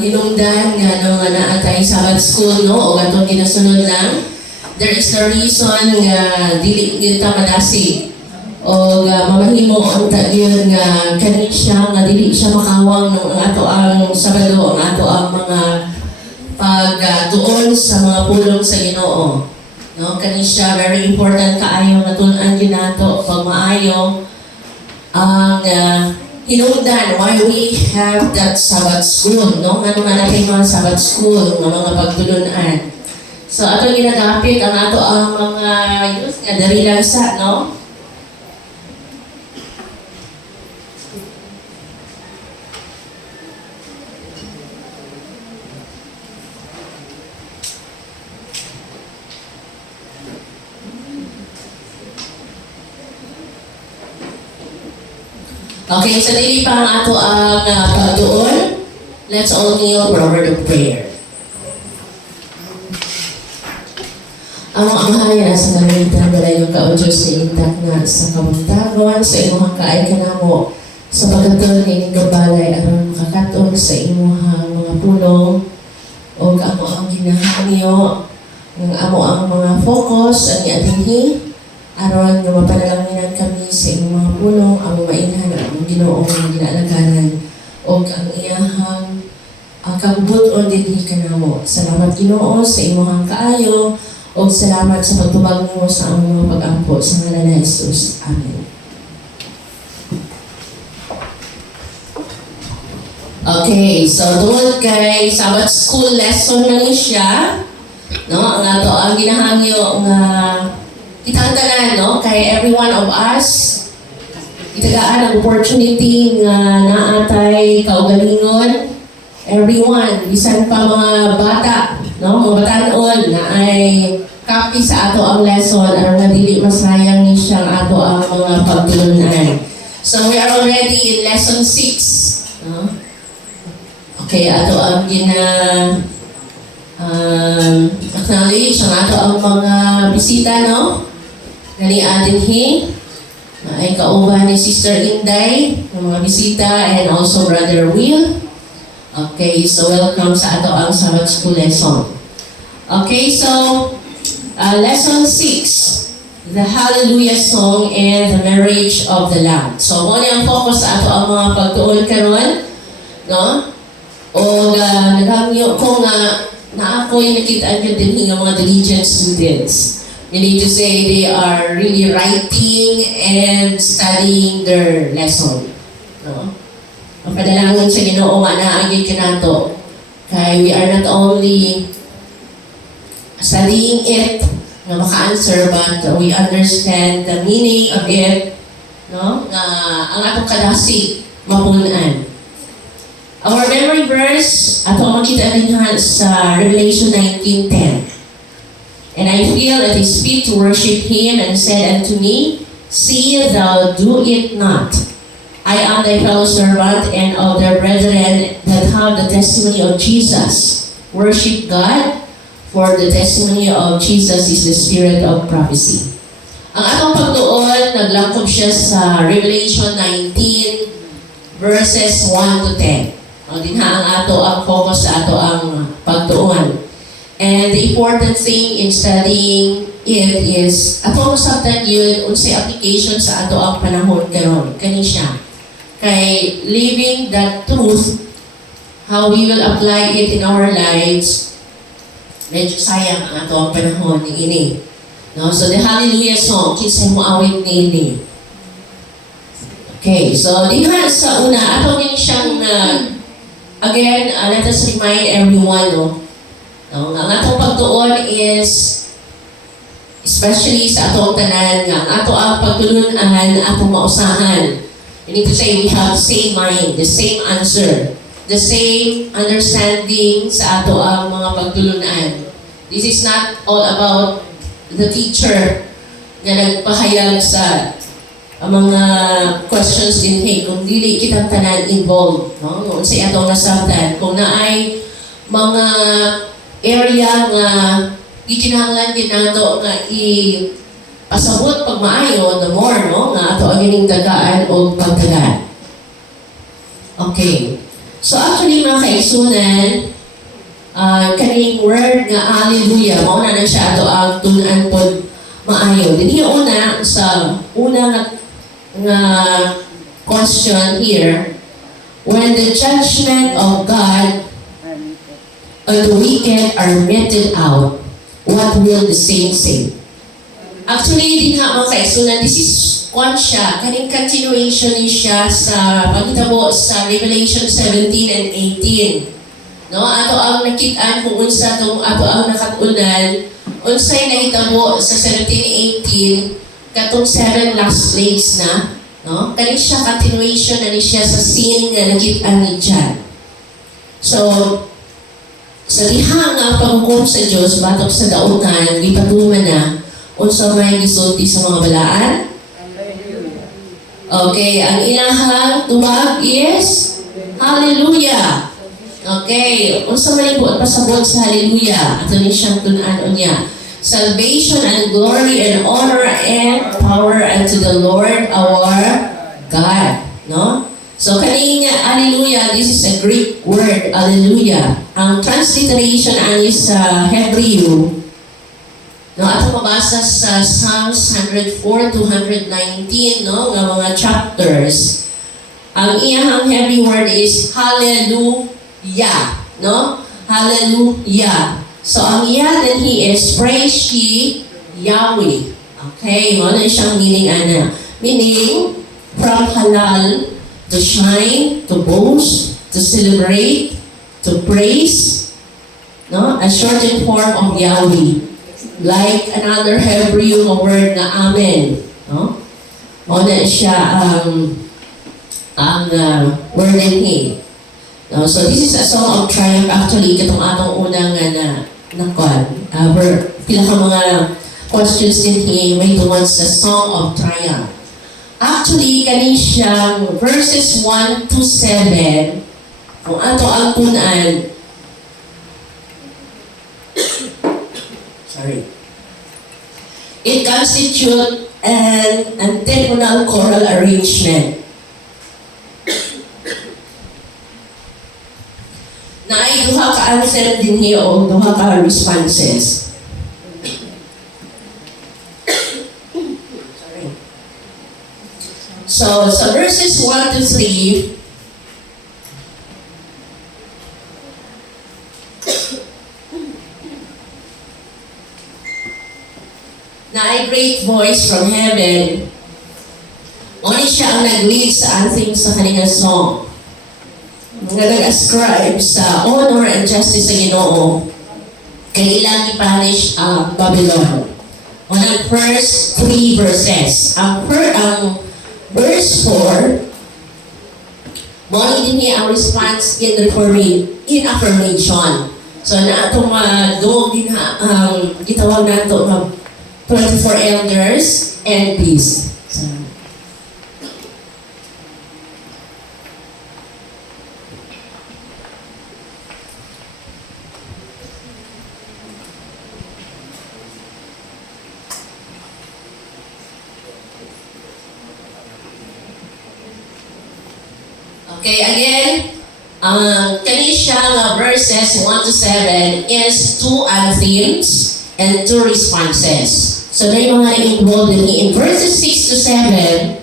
hinungdan nga no nga naatay Sabbath school no o atong ginasunod lang. There is a reason nga dili gyud ta madasi o mamahimo ang tagyod nga kani siya nga dili siya makawang ng ato ang Sabado, ang ato ang mga pagtuon sa mga pulong sa Ginoo. No, kani siya very important kaayo nga tun-an gyud nato pag maayo ang hinungdan why we have that Sabbath school, no? Ano nga natin mga Sabbath school, mga pagtulunan. So, ato ginagapit ang ato ang mga youth nga dari lang sa, no? Okay, so dili pa ang ato ang pagtuon. Let's all kneel for a word of prayer. Ang haya sa namitan balay ng ka-Diyos sa intak na sa kamuntagon, sa imuhang kaay kanamo, sa pagkatol ng gabalay aron makakaton sa imuhang mga pulong o amo ang ginahangyo, ng amo ang mga focus, ang iadinhi, aron nga mapanalangin kami sa inyong mga pulong, ang mainhan ang Ginoo nga ginalagaran o ang iyahang kabubuton dinhi kanamo. Salamat Ginoo sa imong kaayo o salamat sa pagtubag nimo sa among mga pag-ampo sa ngalan ni Jesus. Amen. Okay, so tungod kay Sabbath school lesson na ni siya, no? Ang ato ang ginahangyo nga kitang tanan, no? Kay every one of us, itagaan ang opportunity nga naatay kaugalingon. Everyone, bisan pa mga bata, no? Mga batanon na ay copy sa ato ang lesson aron nga dili masayang ni siyang ato ang mga pagtulunan. So we are already in lesson 6, no? Okay, ato ang acknowledge ang ato ang mga bisita, no? Gali adinhi ay kauban ni Sister Inday, ng mga bisita, and also Brother Will. Okay, so welcome sa ato ang Sabbath School lesson. Okay, so lesson 6, the Hallelujah Song and the Marriage of the Lamb. So mo ang focus sa ato ang mga pagtuon karon, no? O naghangyo ko nga na ako'y nakita nyo din ng mga diligent students. Meaning to say they are really writing and studying their lesson. No? Ang padalangon sa Ginoo nga naagid kanato. Kay we are not only studying it na maka-answer, but we understand the meaning of it, no? Na ang atong kadasi mapunan. Our memory verse, ato makita rin sa Revelation 19:10. And I feel at his feet to worship him, and said unto me, See thou do it not. I am thy fellow servant and of their brethren that have the testimony of Jesus. Worship God, for the testimony of Jesus is the spirit of prophecy. Ang atong pagtuon, naglangkob siya sa Revelation 19, verses 1 to 10. Dinha ang ato ang focus sa ato ang pagtuon. And the important thing in studying it is ato masabtan yun unsay application sa ato ang panahon karon kani siya. Kay living that truth, how we will apply it in our lives, medyo sayang ang ato ang panahon ni ini. No? So the Hallelujah Song, kinsay mo awit ni ini. Okay, so dinha sa una, ato din siyang again, let us remind everyone, no? Ang atong pagtuon is, especially sa atong tanan nga, ang ato ang pagtulunan, atong mausahan. You need to say we have the same mind, the same answer, the same understanding sa ato ang mga pagtulunan. This is not all about the teacher na nagpahayag sa mga questions din, hey, kung dili kitang tanan involved, no? Noon sa atong nasabtan, kung naay mga area nga gikinahanglan din nato nga pasabot pag maayo, the more, no? Nga ato ang ining dagaan o pagdagan. Okay. So actually mga kaigsunan, kaning word nga hallelujah, mauna na siya ato ang tunan pod maayo. Dinhi una sa una nga question here, when the judgment of God on the wicked are meted out, what will the saints say? Actually, din ha mga kaigsunan, this is one siya, kaning continuation ni siya sa pagkitabo sa Revelation 17 and 18. No, ato ang nakitaan kung unsa tong ato ang nakatunan, unsay nahitabo sa 17-18 katong 7 last plagues na, no? Kani siya continuation na ni siya sa scene nga nakitaan ni John. So, sa diha nga paghukom sa Dios batok sa dautan, gipatuman na unsa may gisulti sa mga balaan. Okay, ang ilahang tuwag is hallelujah. Okay, unsa man ibuot pasabot sa hallelujah? Ato ni siyang tun-anon niya. Salvation and glory and honor and power unto the Lord our God. No? So kaning hallelujah, this is a Greek word, hallelujah. Ang transliteration ani sa Hebrew, no, ato mabasa sa Psalms 104 to 119, no, nga mga chapters. Ang iyang Hebrew word is hallelujah, no? Hallelujah. So ang iya then he is praise ye Yahweh. Okay, mo na siyang meaning ana. Meaning from halal to shine, to boast, to celebrate, to praise, no? A shortened form of Yahweh. Like another Hebrew word na amen, no? Mo na siya ang word ni. No, so this is a song of triumph. Actually, katong atong unang pila ka mga questions din may tungod sa song of triumph. Actually, kani siyang verses 1 to 7, kung ato ang tunan, sorry, it constitutes an antiphonal choral arrangement. Na ay duha ka answer din niya o duha ka responses. Sorry. So, sa verses 1 to 3, na ay great voice from heaven, ngunit siya ang nag-lead sa anthem sa kanilang song. Nga nag-ascribe sa honor and justice sa Ginoo, kay ilang i-punish ang Babylon. Ang first 3 verses. Ang verse 4, mo din niya ang response in affirmation. So na atong doon din gitawag nato 24 elders and priests. So, okay, again, kani siya verses 1 to 7 is 2 anthems and 2 responses. So, na yung mga involved in verses 6 to 7,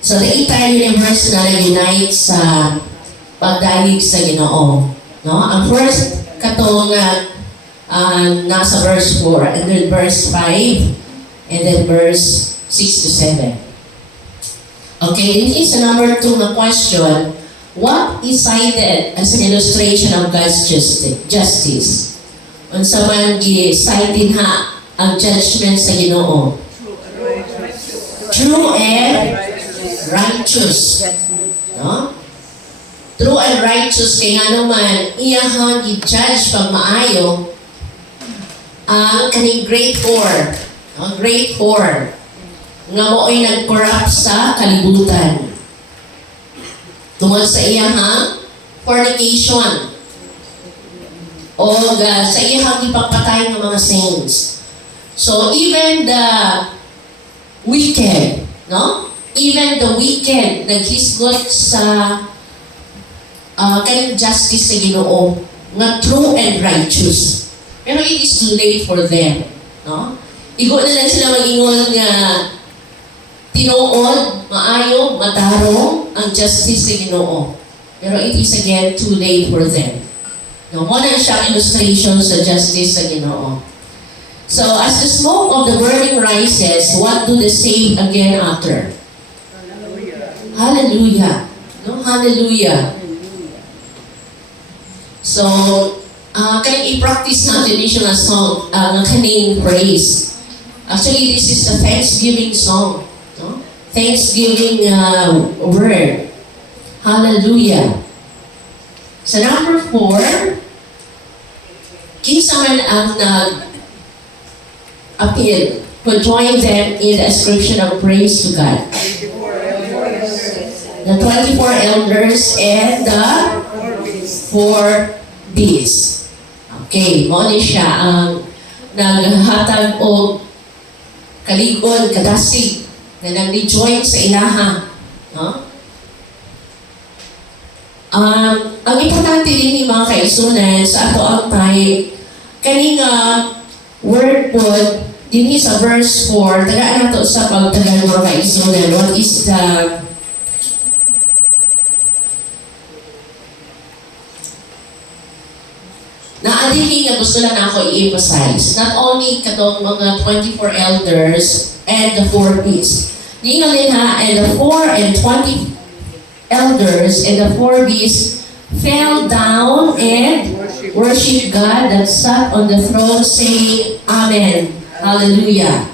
so the entire universe na unite sa pagdalig sa Ginoo. No? Ang first katong nasa verse 4, and then verse 5, and then verse 6 to 7. Okay, this is number 2 na question. What is cited as an illustration of God's justice? Unsa man gi-cited ha ang judgment sa Ginoo? True and righteous. No? True and righteous kay ngano man iyahang gi-judge pag maayo ang kaning great whore. No? Great whore nga mo'y nag-corrupt sa kalibutan. Tungod sa iyahang fornication o sa iyahang ipagpatay ng mga saints. So even the wicked, no? Even the wicked naghisgot sa kaning justice sa Ginoo nga true and righteous. Pero it is too late for them, no? Igo na lang sila mag-ingon nga tinuod, maayo, matarong ang justice sa Ginoo. Pero it is again too late for them. No, mo na siyang illustration sa justice sa Ginoo. So, as the smoke of the burning rises, what do the saved again utter? Hallelujah. No? Hallelujah. So, kaning i-practice natin additional song, ng kaning praise. Actually, this is a Thanksgiving song. No? Thanksgiving word. Hallelujah. Sa number 4, kinsa man ang nag-appeal who join them in the ascription of praise to God. The 24 elders and the 4 beasts. Okay, mo ni siya ang naghatag o kaligod, kadasig na nag-join sa ilaha. No? Ang importante din mga kaigsunan sa ato ang tayo, kaninga word po, din sa verse 4, tagaan nato sa pagtagal mga kaigsunan. What is the naadili nga gusto lang ako i-emphasize, not only katong mga 24 elders and the 4 beasts. Di nga ha, and the 4 and 20 elders and the 4 beasts fell down and worshiped God that sat on the throne, saying, Amen. Hallelujah.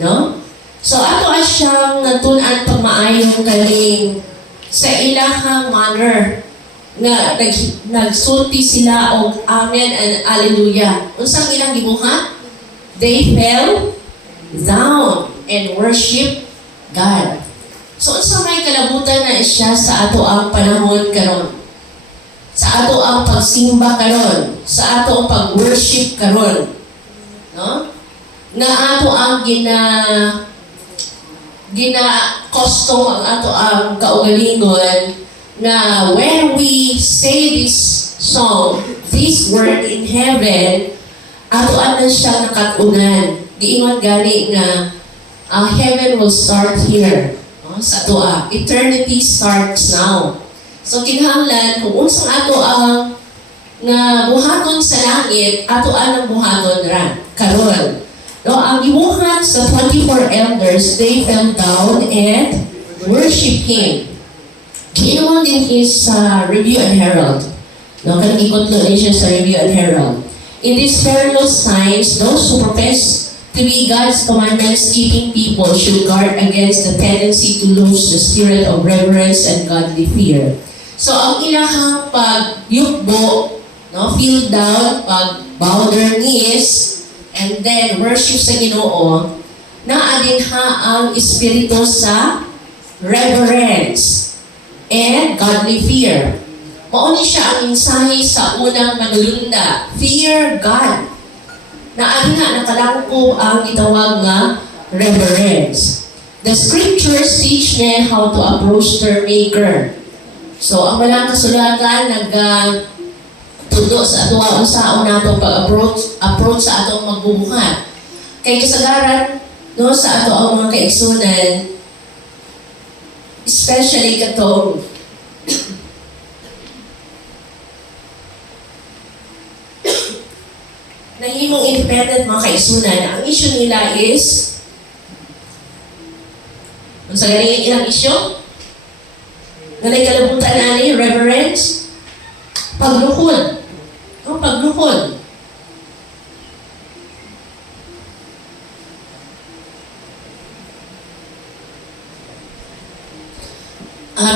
No? So ato ay siyang natunan pagmaayong kaling sa ilahang manner nga nagsulti sila og Amen and Hallelujah. Unsang ilang gibuhat? They fell down and worship God. So unsa may kalabutan na siya sa ato ang panahon karon? Sa ato ang pagsimba karon, sa ato ang pag-worship karon. No? Na ato ang custom ang ato ang kaugalingon na when we say this song, this word in heaven, ato na siya nakatunan. Giingon gani nga heaven will start here. No? Sa ato eternity starts now. So kinahanglan kung unsang ato ang nga buhaton sa langit, ato ang buhaton ra karon. No, ang gibuhat sa 24 elders, they fell down and worship Him. Kinuha din his Review and Herald. No, kanang ikotlo din siya sa Review and Herald. In these perilous times, those who profess to be God's commandments-keeping people should guard against the tendency to lose the spirit of reverence and godly fear. So, ang ilahang pag-yukbo, no, feel down, pag-bow their knees, and then worship sa Ginoo, naadin ha ang espiritu sa reverence and godly fear. Mauni siya ang mensahe sa unang manulunda, fear God. Naadin ha nakalangko ang itawag nga reverence. The scriptures teach them how to approach their Maker. So, ang walang kasulatan, tudo sa ato unsaon nato pag-approach sa atong magbubuhat. Kay kasagaran no sa ato ang mga kaigsunan, especially katong nahimong independent mga kaigsunan, ang issue nila is unsa gani ilang issue? Ganay kalabutan na ni reverence, paglukod. No, paglukod.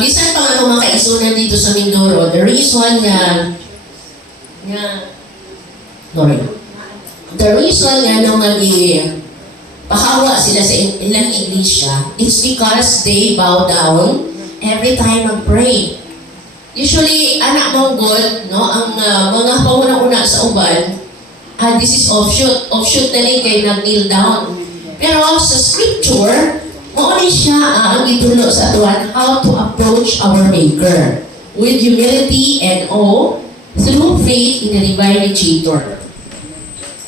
Bisan pa nga mga kaigsunan dito sa Mindoro, the reason nung pahawa sila sa ilang iglesia, it's because they bow down every time mag-pray. Usually, anak mong God, no, ang mga pauna-una sa uban, this is offshoot. Offshoot na rin kayo nag-kneel down. Pero sa scripture, mauni siya ang itulo sa atuan how to approach our Maker. with humility and awe through faith in the divine mediator.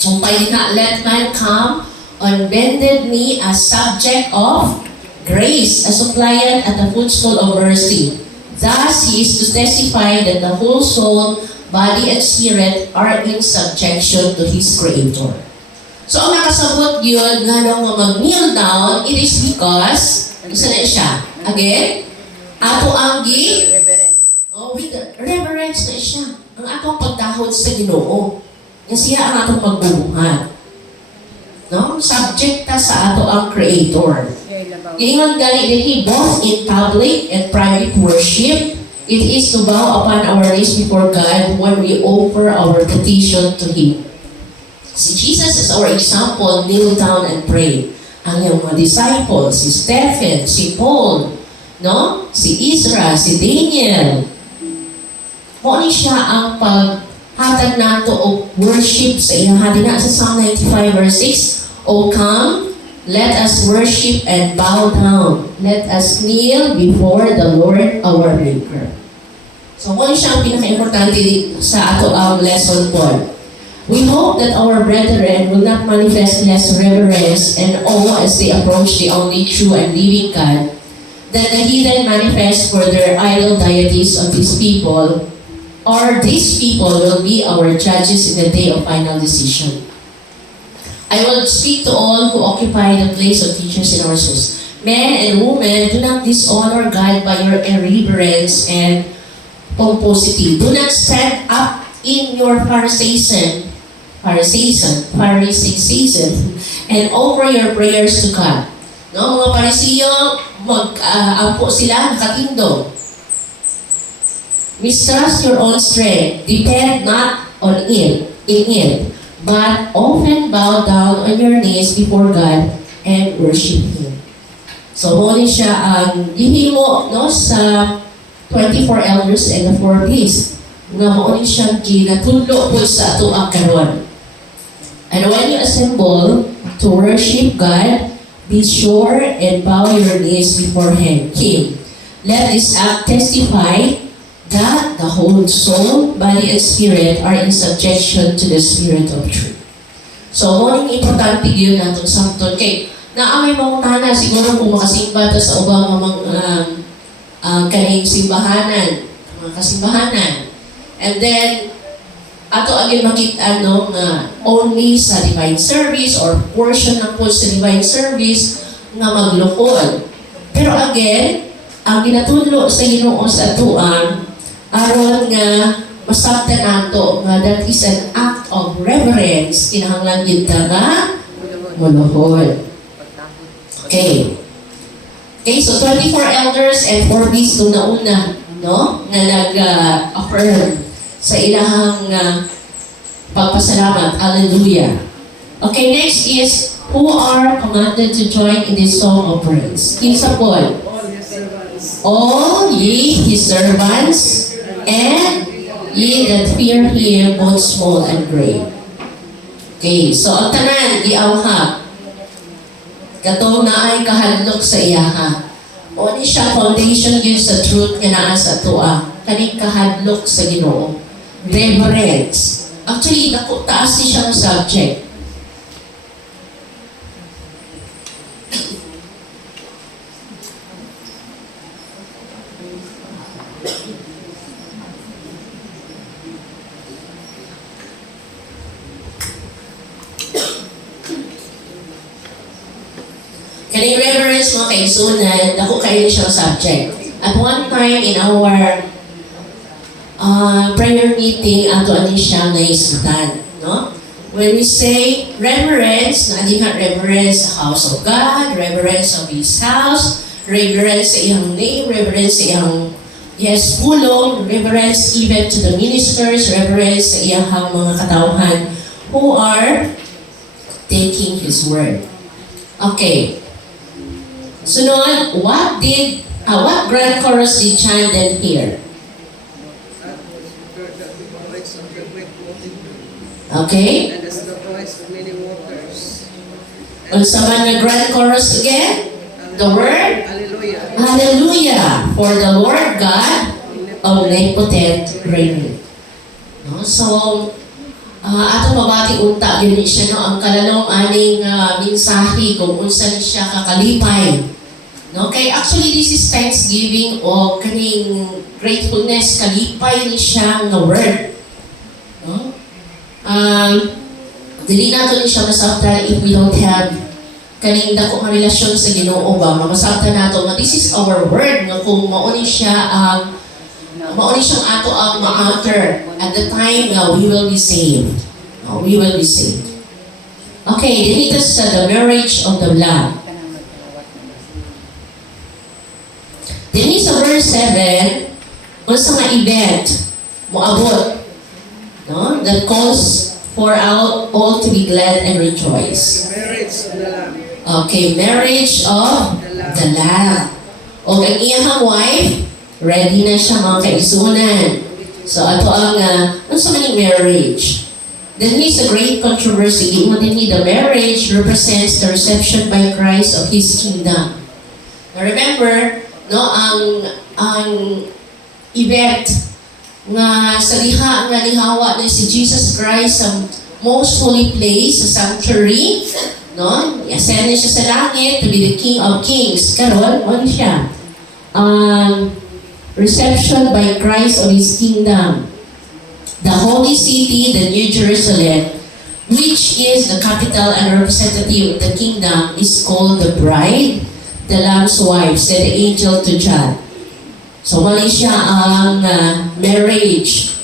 So did not let man come on bended knee as subject of grace, a suppliant at the footstool of mercy. Thus, he is to testify that the whole soul, body, and spirit are in subjection to his Creator. So, ang nakasabot yun, nga nung mag-kneel down, it is because, isa na siya. Again, ato ang with reverence na siya. Ang atong pagdahod sa Ginoo. Yan siya ang atong pagbubuhat. No? Subject ta sa ato ang Creator. Ingon gani dinhi both in public and private worship, it is to bow upon our knees before God when we offer our petition to Him. Si Jesus is our example, kneel down and pray. Ang iyang mga disciples, si Stephen, si Paul, no? Si Ezra, si Daniel. Muna siya ang paghatag nato o worship sa iyang hadina sa Psalm 95 verse 6. O come, let us worship and bow down. Let us kneel before the Lord our Maker. So, muna siya ang pinaka-importante sa ato ang lesson po. We hope that our brethren will not manifest less reverence and awe as they approach the only true and living God, that the heathen manifest for their idol deities of these people, or these people will be our judges in the day of final decision. I will speak to all who occupy the place of teachers in our schools. Men and women, do not dishonor God by your irreverence and pomposity. Do not stand up in your Pharisaism, and offer your prayers to God. No, mga Pariseo, ampo sila, nakatindog. Mistrust your own strength. Depend not on it, but often bow down on your knees before God and worship Him. So, muna siya ang gihimo no, sa 24 elders and the 4 priests. Nga muna siyang ginatudlo po sa ato ang karon. And when you assemble to worship God, be sure and bow your knees before Him. Let this act testify that the whole soul, body, and spirit are in subjection to the Spirit of truth. So, muling importante yun natong samton. Kay, naamay mangutana, siguro kung makasimba ta sa ubang kaning simbahanan, mga kasimbahanan. And then, ato agad makita nga only sa divine service or portion ng po sa divine service nga maglukod. Pero again, ang ginatudlo sa Ginoo sa atuan aron nga masabtan nato nga that is an act of reverence kinahanglan gyud ta nga muluhod. Okay. Okay, so 24 elders and 4 priests nung nauna, no? Na nag-affirm sa ilahang pagpasalamat. Hallelujah. Okay, next is who are commanded to join in this song of praise. Kinsa po? All ye His servants and ye that fear Him, both small and great. Okay, so ang tanan, iawha. Katong na ay kahadlok sa iyaha. O ni siya foundation yun sa truth nga naa sa tuwa. Kaning kahadlok sa Ginoo. Reverence. Actually, naku, taas ni siyang subject. Kaning reverence mga kaigsunan, naku kayo siyang subject. At one time in our prayer meeting, ato ani siya naisutan, no? When we say reverence, na di nga reverence sa house of God, reverence of His house, reverence sa iyang name, reverence sa iyang pulong, reverence even to the ministers, reverence sa iyang mga katawhan who are taking His word. Okay. Sunod, what grand chorus did Chandon hear? Okay? And as the voice of many waters. Sa mga grand chorus again? The word? Hallelujah. Hallelujah! For the Lord God omnipotent reign. No? So, ato mabati unta yun siya, no? Ang kalalong aning mensahe kung unsan siya kakalipay. No? Kay actually this is Thanksgiving o kaning gratefulness, kalipay ni siya nga word. No? Dili nato ni siya masabtan if we don't have kaning dako nga relasyon sa Ginoo ba, masabtan nato nga this is our word nga kung mauni siya mauni siyang ato ang ma-outer at the time we will be saved. We will be saved. Okay, dito sa the marriage of the Lamb. Dito sa verse 7, unsa nga event moabot, no? That calls for all to be glad and rejoice. Marriage of the Lamb. Okay, marriage of the Lamb. O ang iyang wife, ready na siya mga kaigsunan. So ato ang unsa man yung marriage. Then here's a great controversy. Giingon din ni the marriage represents the reception by Christ of His kingdom. Now remember, no, ang event nga sa liha nga lihawa na si Jesus Christ sa most holy place, sa sanctuary, no? I-ascend siya sa langit to be the King of Kings. Karon, ano siya? Reception by Christ of His kingdom. The holy city, the New Jerusalem, which is the capital and representative of the kingdom, is called the bride, the Lamb's wife, said the angel to John. So, mali siya ang marriage.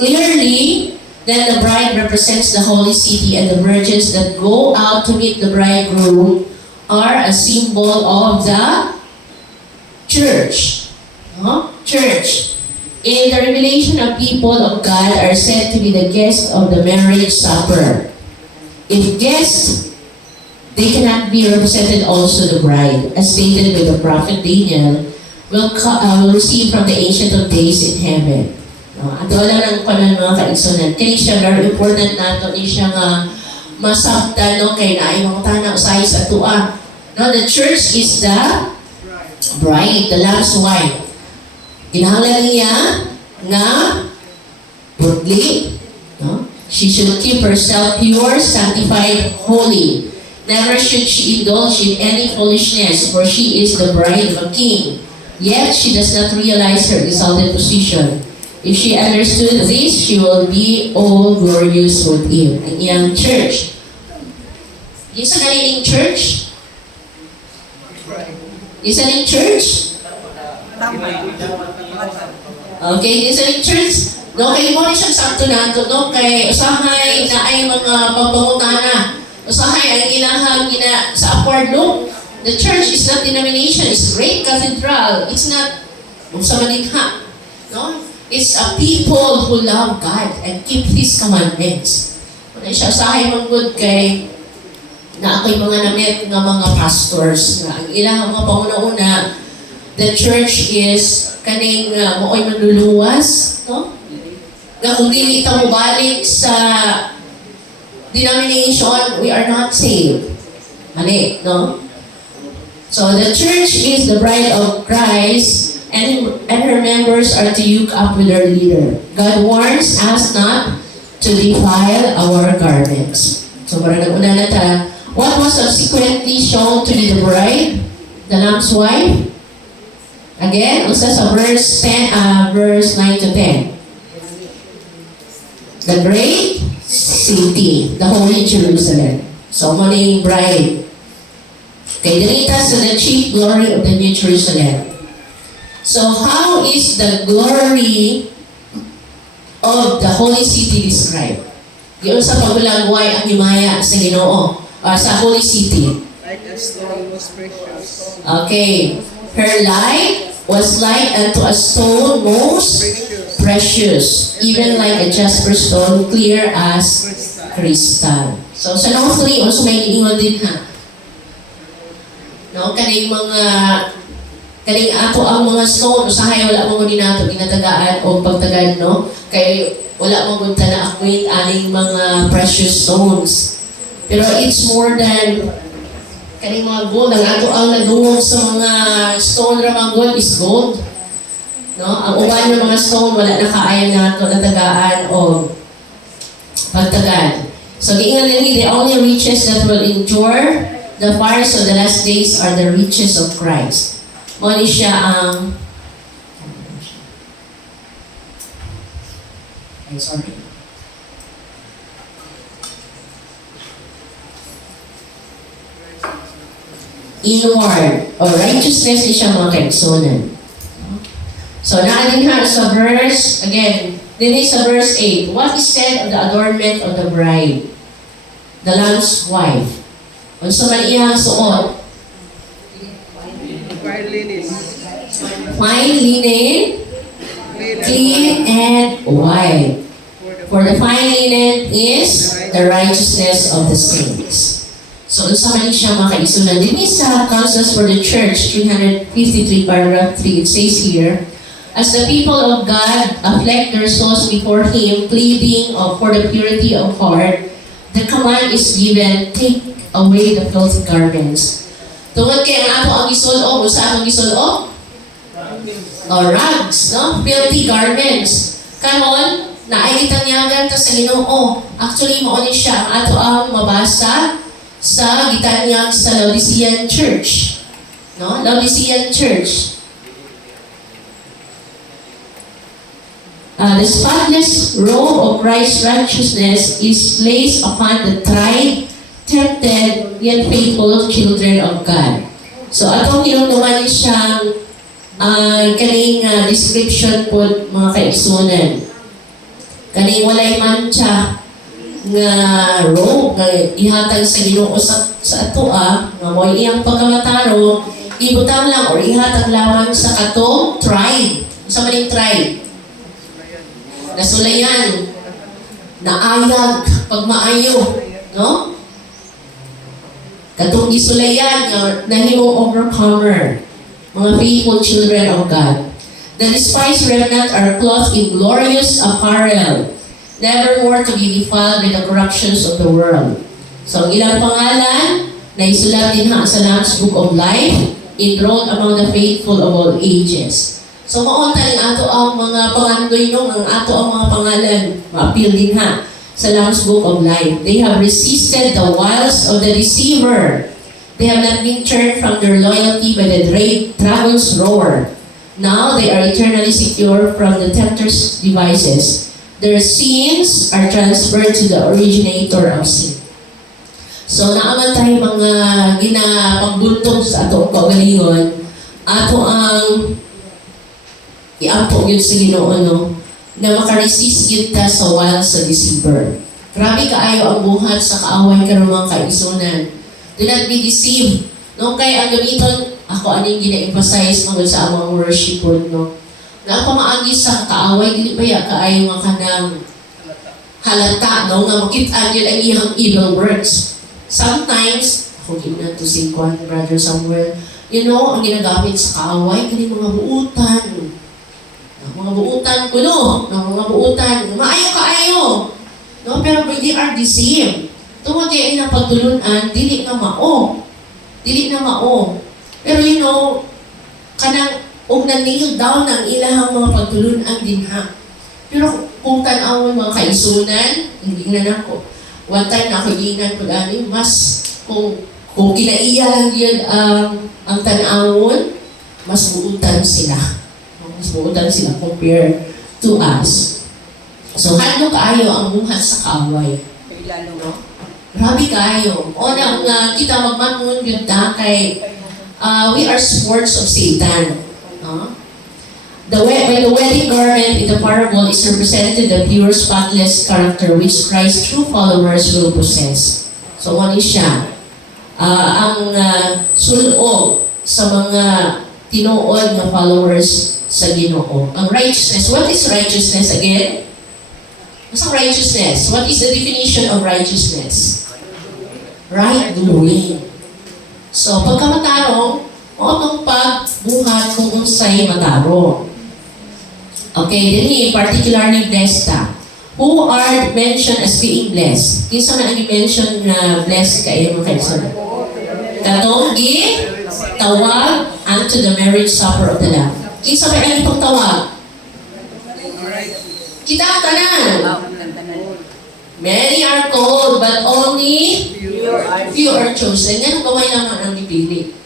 Clearly, then the bride represents the holy city, and the virgins that go out to meet the bridegroom are a symbol of the church. Church. In the revelation of people of God are said to be the guests of the marriage supper. If guests, they cannot be represented also the bride, as stated with the prophet Daniel, will receive from the Ancient of Days in heaven. Ato lang ang panan mga kaigsunan. Kaya siya very important nato ni siya nga masabtan, no, kay naay mga tanaw sa atua. No, the church is the bride, the Lamb's wife. Kinahanglan niya nga godly, no? She should keep herself pure, sanctified, holy. Never should she indulge in any foolishness, for she is the bride of a king. Yet she does not realize her exalted position. If she understood this, she will be all glorious within. Ang iyang church. Yung sa kanilang church? Yung sa kanilang church? Okay, yung sa kanilang church? No, kay mo rin siyang sakto nato, no? Kay usahay na ay mga pagpangutana. Usahay ang ilahang sa upward look. The church is not denomination, it's great cathedral. It's not sa maningha. No? It's a people who love God and keep His commandments. Kung siya usahay manggod kay na ako'y mga namit ng mga pastors na ang ilang mga panguna-una, the church is kaning mooy manluluwas, no? Na kung di ito mabalik sa denomination, we are not saved. Mali, no? So the church is the bride of Christ, and her members are to yoke up with their leader. God warns us not to defile our garments. So parang nag-una na ta, what was subsequently shown to be the bride, the Lamb's wife? Again, usa sa verse 9 to 10. The great city, the holy Jerusalem. So morning bride. Kay dinita sa the chief glory of the New Jerusalem. So how is the glory of the holy city described? Diyon sa pagulagway ang himaya sa Ginoo, sa holy city. Like a stone was precious. Okay. Her light was like unto a stone most precious, even like a jasper stone, clear as crystal. So sa number 3, also may iingon din ha. No, kaning ato ang mga stone, usahay wala mo din nato ginatagaan o pagtagad, no? Kay wala mo gunta na akwit aning mga precious stones. Pero it's more than kaning mga gold. Ang ato ang nagungong sa mga stone ra mga gold is gold. No? Ang uban ng mga stone, wala na kaayan nato natagaan o pagtagad. So, giingan nini, the only riches that will endure the fires of the last days are the riches of Christ. Muna siya ang I'm sorry. Inward or righteousness is siya mga kaigsunan. So, naadin ha sa verse, again, din sa verse 8, what is said of the adornment of the bride? The Lamb's wife. Kung sa man iyang suot, Fire ladies. fine linen, clean and white. For the fine linen is the righteousness of the saints. So, unsa man siya mga kaigsunan. Din sa Counsels for the Church, 353 paragraph 3, it says here, as the people of God afflict their souls before Him, pleading for the purity of heart, the command is given, take away the filthy garments. Tungod kay ang ato ang gisulo, kung saan ang gisulo? O rags, no? Filthy garments. Karon, naay kitang yagan ta sa Ginoo. Actually, mao ni siya ang ato ang mabasa sa gitanyag sa Laodicean Church. No? Laodicean Church. The spotless robe of Christ's righteousness is placed upon the tried, tempted, yet faithful children of God. So, atong hinunungan ni siyang kaning description po mga kaigsunan. Kaning walay mancha nga robe nga ihatag sa Ginoo sa atoa nga mo iyang pagkamataro ibutang lang or ihatag lamang sa katong tribe. Sa maning tribe nasulayan, naayag, pagmaayo, no? Katong gisulayan, nahimong overcomer, mga faithful children of God. The despised remnant are clothed in glorious apparel, never more to be defiled by the corruptions of the world. So, ang ilang pangalan, na isulat din ha sa Lamb's Book of Life, enrolled among the faithful of all ages. So, maunta rin ato ang mga pangandoy nung ang ato ang mga pangalan, ma-appeal din ha, sa Lamb's Book of Life. They have resisted the wiles of the deceiver. They have not been turned from their loyalty by the dragon's roar. Now they are eternally secure from the tempter's devices. Their sins are transferred to the originator of sin. So, naaman tayo mga ginapagbuntog sa ato kaugalingon, ato ang iampo yun sa Ginoo, no? Na makaresist yun ta sa wiles sa deceiver. Grabe kaayo ang buhat sa kaaway karong mga kaigsunan. Do not be deceived. No, kay ang gamiton, ako aning gina-emphasize mga sa among worship po, no? Na ang pamaagi sa kaaway, dili ba ya kaayo nga kanang halata, no? Nga makitaan yun ang iyang evil works. Sometimes, ako gina to si Brother Samuel, you know, ang ginagamit sa kaaway, kani mga buutan. Mga buutan kuno, mga buutan, maayo kaayo. No, pero they are deceived. Tungod kay ilang pagtulunan, dili na mao. Dili na mao. Pero you know, kanang og na-nail down ang ilahang mga pagtulunan din ha. Pero kung tan-awon mga kaisunan, hindi na nako. One time na ako ingat ko dani, mas kung kinaiya lang yun ang tan-awon, mas buutan sila. Mas buutan sila compare to us. So, hadlo kaayo ang buhat sa kaaway. Lalo, no? Grabe kaayo. O na kita magmangon yun ta kay we are sports of Satan. No? By the wedding garment in the parable is represented the pure, spotless character which Christ's true followers will possess. So, ano siya? Ang sulog sa mga tinuod na followers sa Ginoo. Ang righteousness. What is righteousness again? What's righteousness? What is the definition of righteousness? Right doing. So, pagka matarong, o itong pagbuhat kung unsay matarong. Okay, then he particularly blessed ta. Who are mentioned as being blessed? Kinsa na ang i-mention na blessed kayo mga kaisan? Katong tawag unto the marriage supper of the Lamb. Isa ba ang pagtawag? Alright. Kita ang tanan. Many are called, but only few are chosen. Yan ang gawin naman ang dipili.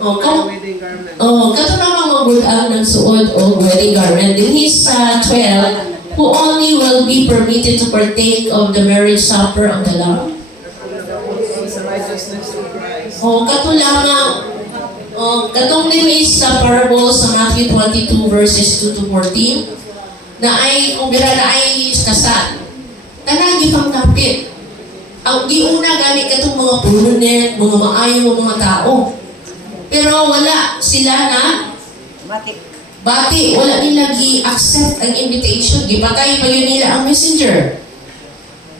Wedding garment. Kato naman magbulang ng suot o wedding garment. In his 12, who only will be permitted to partake of the marriage supper of the Lamb. Sa righteousness of Christ. Kato lamang, katong din is sa parable sa Matthew 22 verses 2 to 14, na ay, kung bira na ay kasal. Tanagi pang napit. Ang giuna gamit katong mga pununin, mga maayo mga tao. Pero wala sila na bati, wala nila gi-accept ang invitation. Gipatay pa yun nila ang messenger.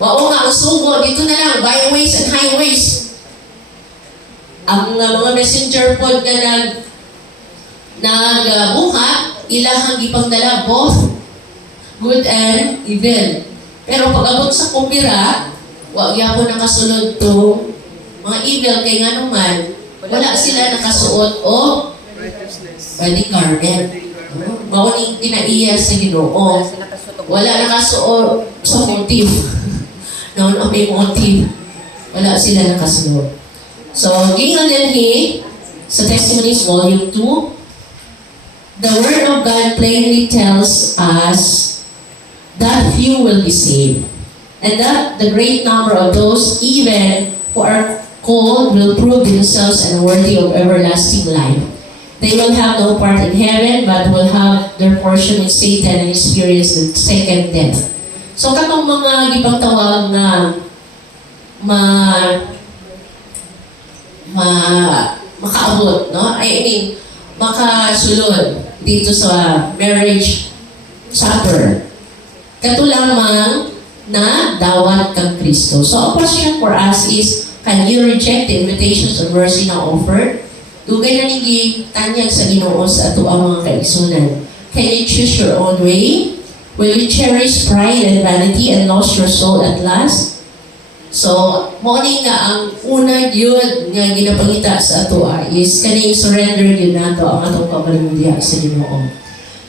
Wao nga, ang sugo, dito na lang, byways and highways. Ang mga messenger po na nagbuhat, ilahang ipagdala both good and evil. Pero pag abot sa kumpira, wag yapon nakasulod to mga evil kay nga naman, wala sila nakasuot o Righteousness. wedding garment. Mao ni kinaiya sa Ginoo. Wala nakasuot sa motif. Noon ang may motif. Wala sila nakasuot. So, gingon din sa Testimonies Volume 2, the Word of God plainly tells us that few will be saved, and that the great number of those even who are called will prove themselves unworthy of everlasting life. They will have no part in heaven, but will have their portion with Satan and experience the second death. So katong mga gipagtawag na makaabot, no? I mean, makasulod dito sa marriage supper. Kato lamang na dawat kang Kristo. So a question for us is, can you reject the invitations of mercy na offered? Dugay na nigi tanyag sa Ginoo sa ato ang mga kaigsunan. Can you choose your own way? Will you cherish pride and vanity and lose your soul at last? So, morning nga ang una yun nga ginapangita sa ato is kaning surrender yun nato ang atong kabalingdiya sa Ginoo.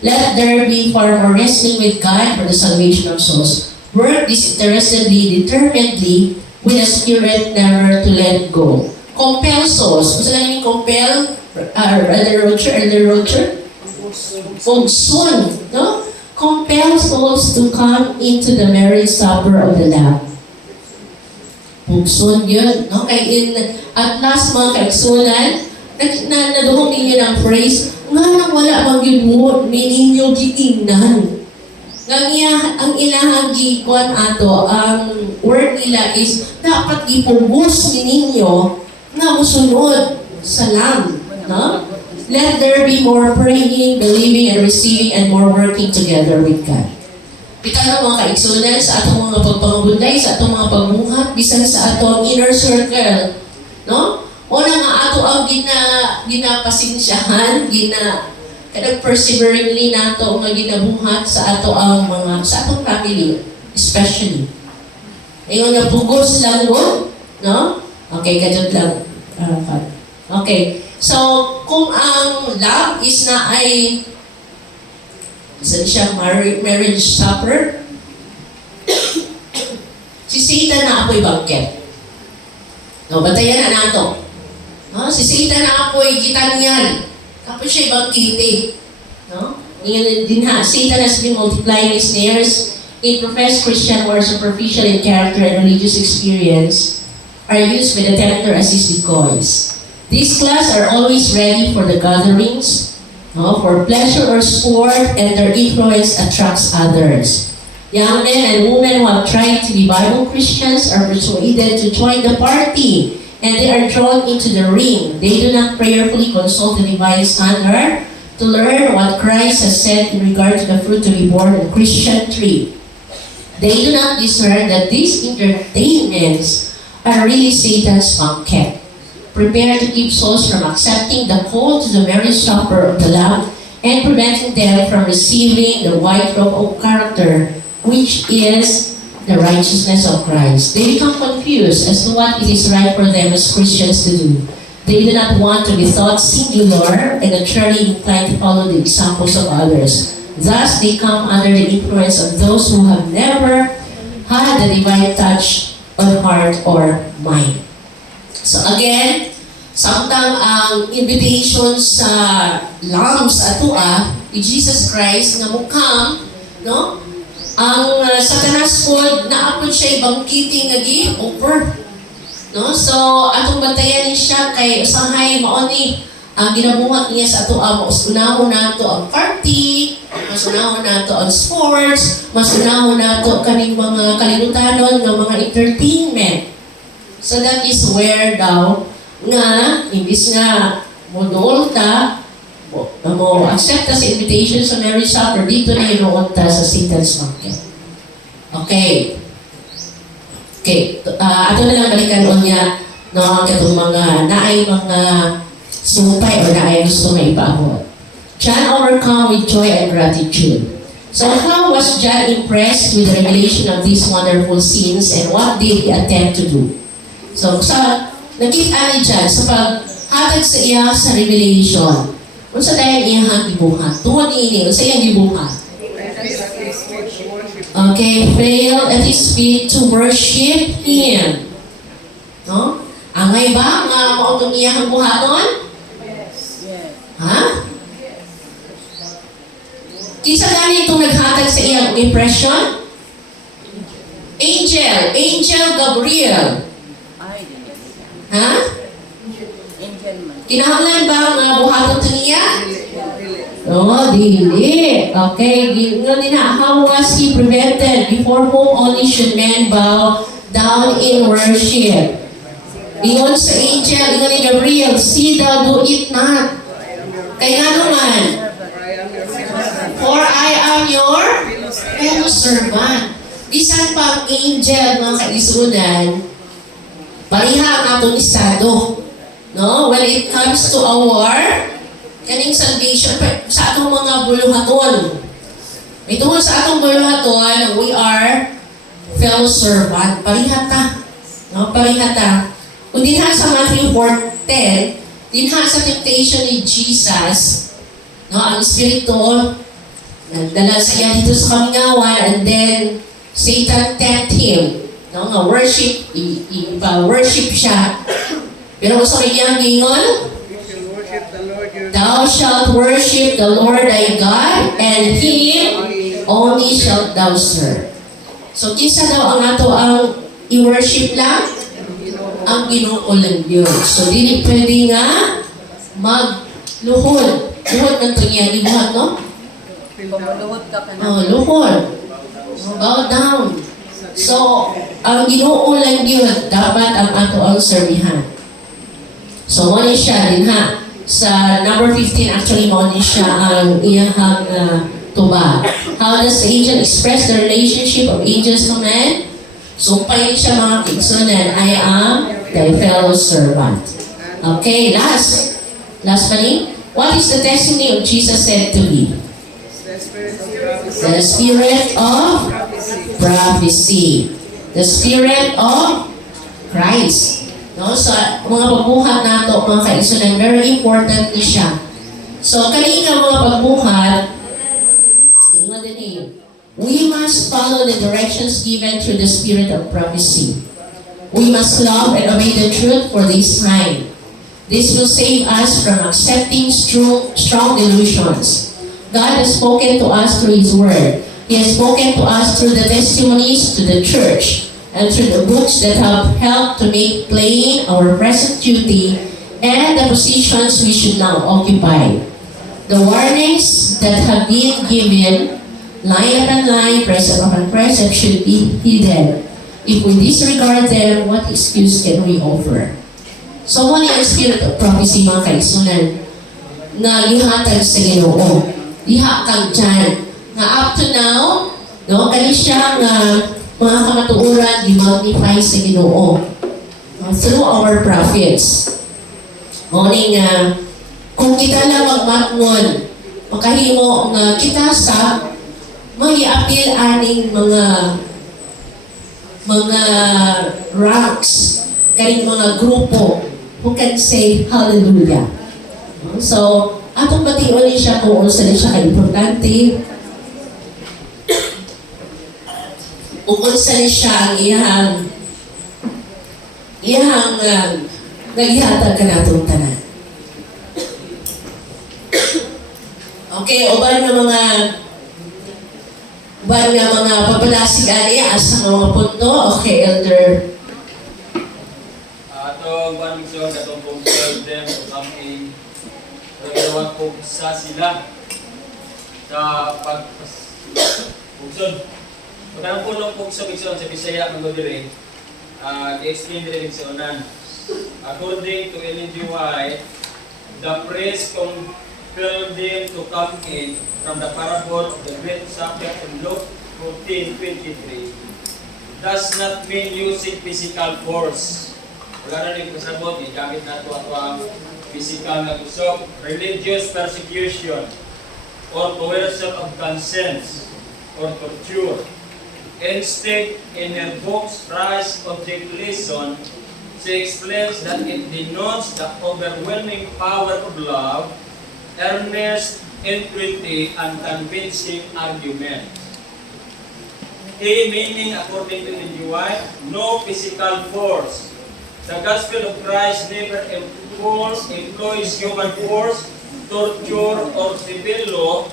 Let there be far more wrestling with God for the salvation of souls. Work disinterestedly, determinedly, with a spirit never to let go. Compel souls. Kung saan yung compel, Elder Roger? Fogsun, no? Compel souls to come into the marriage supper of the Lamb. Fogsun yun, no? Kaya at last mga kaigsunan, naduhong ninyo ng phrase, nga nang wala mang yun mo, ninyo gitingnan. Ang ilahang gikuan ato, ang word nila is, dapat ipubos ninyo na musunod sa Lamb. No? Let there be more praying, believing, and receiving, and more working together with God. Kita ng mga kaigsunan sa atong mga pagpangabunday, sa atong mga pagmuhat, bisan sa atong inner circle. No? Una nga ato ang ginapasensyahan, kadang perseveringly nato nga ginabuhat sa ato ang sa atong family, especially. Ayun na pugos lang mo, no? Okay, kadyon lang. Okay. So, kung ang love is na ay isa siya marriage supper, si Satan na apoy banket. No, batayan na nato. No? Si Satan na apoy gitanyan. Tapos siya bangkiti. No? Din ha, Satan has been multiplying his snares in professed Christian or superficial in character and religious experience are used by the tempter as his decoys. These class are always ready for the gatherings, no, for pleasure or sport, and their influence attracts others. Young men and women who have tried to be Bible Christians are persuaded to join the party, and they are drawn into the ring. They do not prayerfully consult the divine standard to learn what Christ has said in regard to the fruit to be born in Christian tree. They do not discern that these entertainments are really Satan's banquet, prepared to keep souls from accepting the call to the marriage supper of the Lamb and preventing them from receiving the white robe of character, which is the righteousness of Christ. They become confused as to what it is right for them as Christians to do. They do not want to be thought singular and naturally inclined to follow the examples of others. Thus, they come under the influence of those who have never had the divine touch on heart or mind. So again, samtang ang invitation sa lambs atua ni Jesus Christ nga mukhang, no? Ang Satanas pod naapod siya bangkiting nga gi-offer. No? So, atong bantayan ni siya kay usahay maoni ang ginabuhat niya sa ato mas unahon nato ang party, mas unahon nato ang sports, mas unahon nato kaning mga kalibutanon nga mga entertainment. So that is where daw nga imbis nga modol ta mo accept ta sa invitation sa marriage supper dito na hinuon ta sa Satan's market. Okay. Okay, ato na lang balikan o niya no, katong mga naay mga sumpay o naay gusto nga ipaabot. John overcome with joy and gratitude. So how was John impressed with the revelation of these wonderful scenes and what did he attempt to do? So sa nakita ni John sa paghatag sa iya sa revelation, kung sa dahil iyang gibuhat, tungod ini, sa iyang gibuhat. Okay, fail at his feet to worship Him. No? Angay ba nga mautong iyang buhaton? Ha? Kinsa gani itong naghatag sa iyang impression? Angel Gabriel. Ha? Kinahanglan ba nga buhaton ito niya? Oh, dili. Okay, nga nina, how was he prevented? Before whom only should men bow down in worship? Ingon sa angel, ingon ni Gabriel, see thou do it not. Kaya nga naman, for I am your fellow servant. Bisan pang angel, mga kaisunan, pariha ang atong estado. No? When it comes to our kaning salvation sa atong mga buluhaton. Ito sa atong buluhaton, we are fellow servant. Parihata. No? Parihata. Kung dinha sa Matthew 4:10, dinha sa temptation ni Jesus, no? Ang Espiritu, nagdala sa iya dito sa kamingawan, and then Satan tempt him. No? Nga worship, ipa-worship siya. Pero kung sa kanyang gingon, thou shalt worship the Lord thy God, and Him only shalt thou serve. So, kinsa daw ang ato ang i-worship lang? Ang Ginoo lang yun. So, dili pwede nga magluhod. Luhod ng ito niya. Ibuhat, no? Oh, luhod. Bow down. So, ang Ginoo lang yun. Dapat ang ato ang serbihan. So, mo siya din ha. Sa number 15, actually, mo siya ang iyang tuba. How does the angel express the relationship of angels to men? Sumpay siya mga kigsunan, I am thy fellow servant. Okay, last pa ni. What is the testimony of Jesus said to be? The spirit of prophecy. The spirit of Christ. No? So, mga pagbuhat nato, mga kaisunan, very important ni siya. So, kanina mga pagbuhat, we must follow the directions given through the spirit of prophecy. We must love and obey the truth for this time. This will save us from accepting strong delusions. God has spoken to us through His Word. He has spoken to us through the testimonies to the church and through the books that have helped to make plain our present duty and the positions we should now occupy. The warnings that have been given, line upon line, precept upon precept, should be heeded. If we disregard them, what excuse can we offer? So, ano yung spirit of prophecy, mga kaisunan, na ihatag sa Ginoo? Diha kang dyan. Na up to now, no, kani siya nga mga kamatuuran, i-magnify sa Ginoo. Through our prophets. Morning, kung kita lang magmatngon, makahimo nga kita sa mag-i-appeal aning mga ranks, kaning mga grupo, who can say hallelujah. So, atong bation ni siya kung unsa ni siya ka-importante. Kung unsa ni siya ang iyang naghihatag ka natong tanan. Okay, uban nga mga papalasig ani asa nga mga punto. Okay, Elder. Atong panugsyon katong pong-serve them to come in. Pagkawan po sa sila sa pag-pugsod. Pagkawan po ng pugsod sa Bisaya mga dire, i-explain din sa unan. According to Ellen G. White, the priest compelled them to come in from the parable of the great shepherd in Luke 14:23 does not mean using physical force. Wala na rin kasabot, gamit na ito ang physical na usok, religious persecution, or coercion of conscience, or torture. Instead, in her book's Christ's Object Lesson, she explains that it denotes the overwhelming power of love, earnest entreaty, and convincing argument. A meaning, according to the White, no physical force. The gospel of Christ never employs human force, torture, or civil law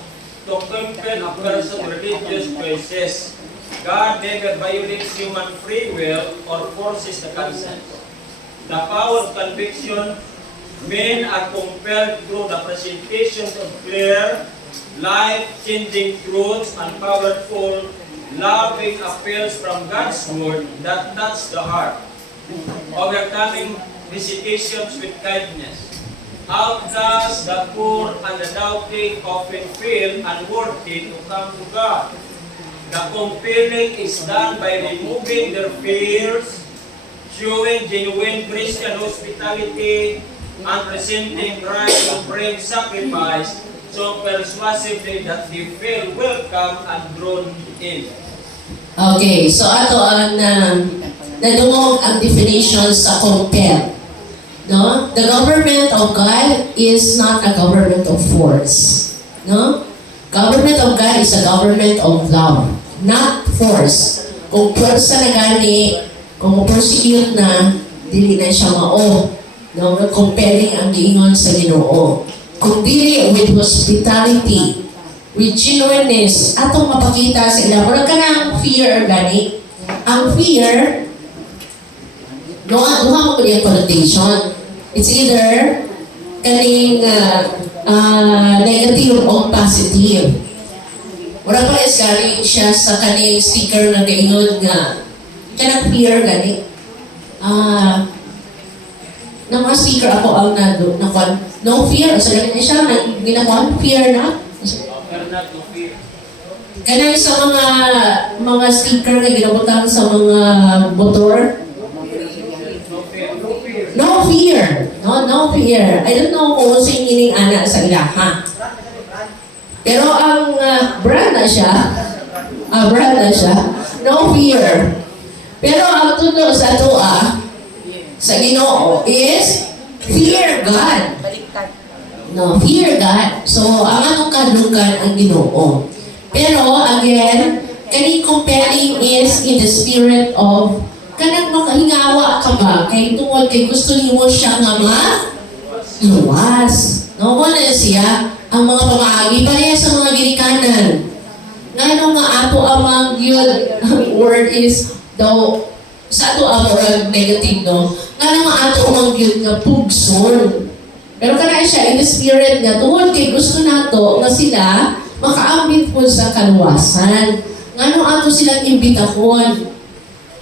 to compel a person's religious choices. God never violates human free will or forces the conscience. The power of conviction, men are compelled through the presentation of clear, life-changing truths and powerful, loving appeals from God's word that touch the heart. Overcoming visitations with kindness. Outcasts, the poor, and the doubting often feel unworthy to come to God. The compelling is done by removing their fears, showing genuine Christian hospitality, and presenting Christ to bring sacrifice so persuasively that they feel welcome and drawn in. Okay, so ato ang nadungog ang definition sa compel. No? The government of God is not a government of force. No? Government of God is a government of love, not force. Kung pwersa na gani, kung persecute na, dili na siya mao. No? Compelling ang giingon sa Ginoo. Kung dili with hospitality, with genuineness, atong mapakita sa ila. Wala ka ng fear gani. Ang fear, duha mo ko yung connotation. It's either kaning negative o positive. Wala pa is galing siya sa kaning sticker na gaingon nga kanang fear gani. Na mga sticker ako ang nakon. No fear. So galing siya na ginakuan fear na. Not to fear. Kanang sa mga sticker na ginabutang sa mga motor. No fear. No fear. I don't know kung sino yung ana sa ilaha. Pero ang brand na siya. No fear. Pero ang tuno sa toa, sa Ginoo is fear God. No, fear God. So, ang anong kadugan ang Ginoo. Pero, again, kaning compelling is in the spirit of kanang makahingawa ka ba? Kay tungod kay gusto nimo siya nga luwas. No, wala siya ang mga pamaagi pareha sa mga ginikanan. Ngano nga ato amang yun, word is daw sa ato ang negative, no? Ngano nga ato amang yun nga pugson. Pero kanay siya in the spirit nga tungod kay gusto nato nga sila makaambit po sa kaluwasan. Ngano ato silang imbitahon.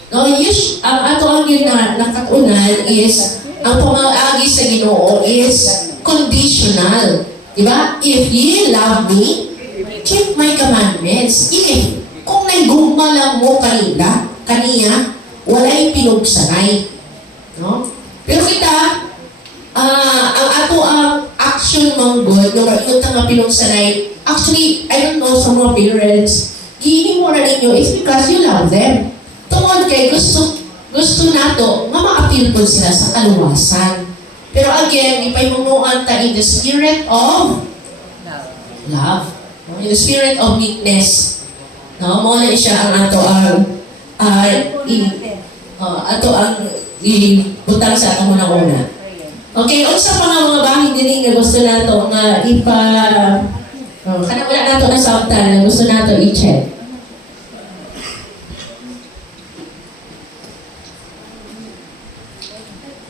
No, ang ato ang yun na nakatunan is ang pamag-agi sa Ginoo is conditional. Diba? If ye love me, keep my commandments. Kung naigugma lang mo kaniya, wala'y pinugsanay. No? Pero kita, ang ato ang action mong God, no, yung nga pinugsanay, actually, I don't know sa mga parents, gini mo na ninyo is because you love them. Tungod kay gusto nato nga ma-appeal po sila sa kaluwasan. Pero again, ipaymunuan ta in the spirit of love. No? In the spirit of meekness. No, mo na siya ang ato ang ibutang sa atong una-una. Okay, unsa pa nga mga bahin din nga gusto nato nga kana wala nato na sabtan nga gusto nato i-check.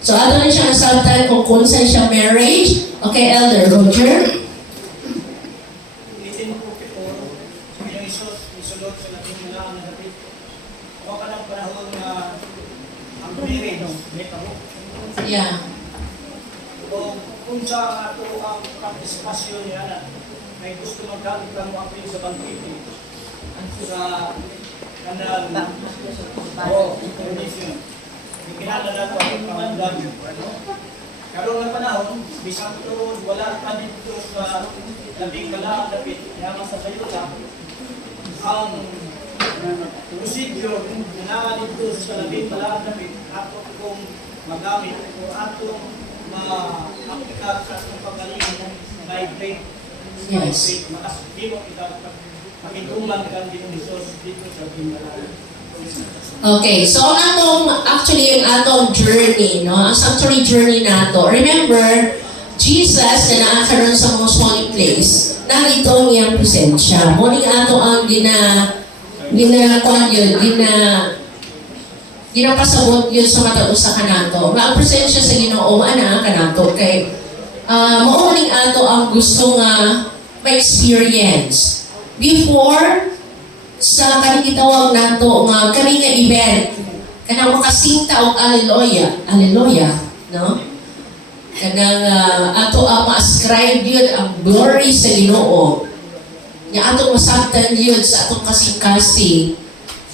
So ato na siya ang sabtan kung saan siya marriage. Okay, Elder Roger. Itin po kito, yung isos, isulot sa laking mga ang nagapit. O ka ng panahon na ang marriage, may tabo. Yeah. O kung sa ato ang partisipasyon niya, may gusto magkamit lang mo apil sa bangkiti. Sa kanang o condition. Ikinala na po ang pangandam. Karoon ng panahon, bisang tuod, wala pa dito sa labing kalaan dapit, yaman sa sayuta, ang prosedure na dito sa labing kalaan dapit, ato kong magamit o ato ma-aplikat sa atong pagalingan by faith. Yes. Makasibiro kita pakituman kan dito dito sa labing kalaan. Okay, so actually yung atong journey, no? Ang sanctuary journey nato. Remember, Jesus na naakaroon sa most holy place, narito ang iyang presensya. Muling ato ang ginapasabot yun sa matao sa kanato. Ang presensya sa Ginoo ana kanato kay mauling ato ang gusto nga ma-experience before sa kanitawag nato nga kani nga event kanang makasinta og alleluia no kanang ato ang ma-ascribe yun ang glory sa Ginoo nya ato masabtan yun sa atong kasing-kasing.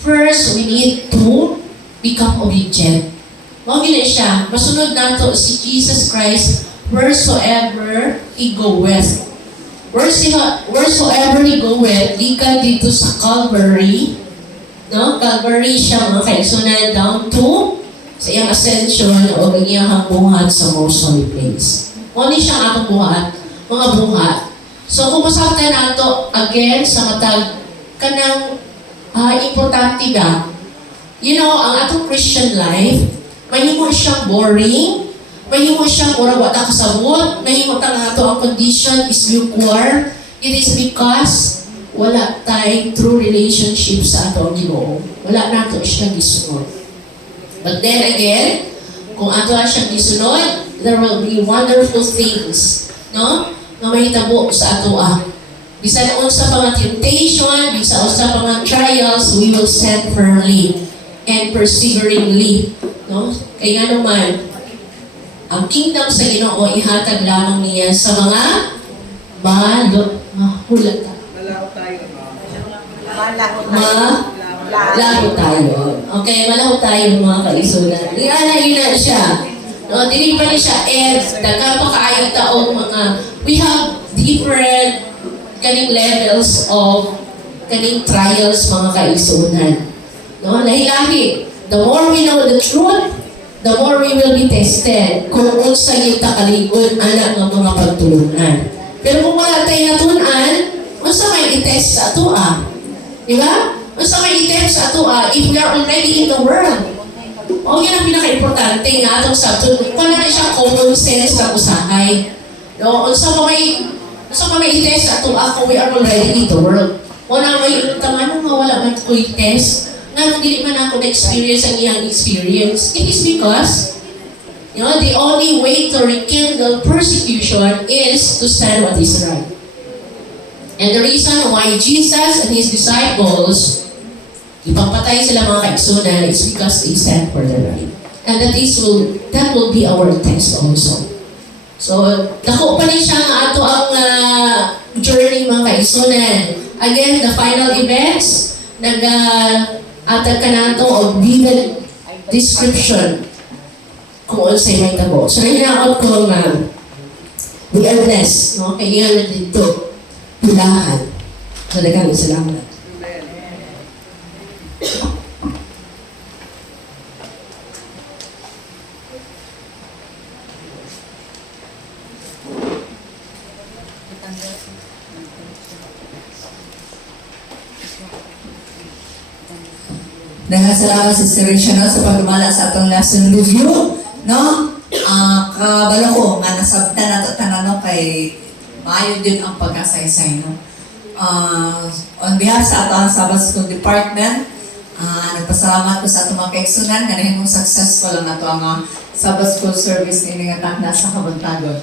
First we need to become obedient. Mao gina siya masunod nato si Jesus Christ wheresoever he goeth. Wheresoever he goeth, gikan dito sa Calvary, no? Calvary siya mga kaigsunan down to sa iyang ascension o iyang buhat sa most holy place. Muna siyang atong buhat, mga buhat. So kung masaktan nato again sa matag kanang importante ba, you know, ang atong Christian life, mahimo siyang boring, mahimo siyang mura wala kasabot, mahimo ta nga ato ang condition is lukewarm. It is because wala tayong true relationship sa ato ang Ginoo. Wala nato siyang gisunod. But then again, kung ato siyang gisunod, there will be wonderful things, no? Na mahitabo sa ato bisan unsa pa nga temptation, bisan unsa pa nga trials, we will stand firmly and perseveringly, no? Kaya naman, ang kingdom sa Ginoo ihatag lamang niya sa mga mahulata. Malaw tayo. Malaho tayo. Okay, malaho tayo mga kaisunan. Yun na siya. No, dili pa ni siya daghang pa kaayo taong we have different kaning levels of kaning trials mga kaisunan. No, lahi-lahi. The more we know the truth, the more we will be tested kung unsa yung takaligod anak ng mga pagtulungan. Pero kung wala tayo natunan, unsa may i-test sa ato Di ba? Unsa may i-test sa ato if we are already in the world. O yan ang pinaka-importante nga atong subject. Kung na siya common sense na usahay. No? Unsa pa may i-test sa ato kung we are already in the world. O na may tangan nga wala man ko i-test nga hindi man ako na-experience ang iyang experience. It is because, you know, the only way to rekindle persecution is to stand what is right. And the reason why Jesus and His disciples, ipapatay sila mga kaigsunan, is because they stand for the right. And that will be our text also. So, dako pa rin siya nga ato ang journey mga kaigsunan. Again, the final events, atag ka na ito o vivid description kung unsay may tabo. So, hinaot ko we are blessed, no? Kaya na dito, pilahan. Talagang salamat. Salamat si Sir Rachel sa pagdumala sa atong lesson review, no? Kabalo ko nga nasabtan nato tanan kay maayo din ang pagkasaysay, no? On behalf sa atong Sabbath School Department, nagpasalamat ko sa atong mga kaigsunan nga nahimong successful ang ato ang Sabbath School service ni nga na sa Kabuntagon.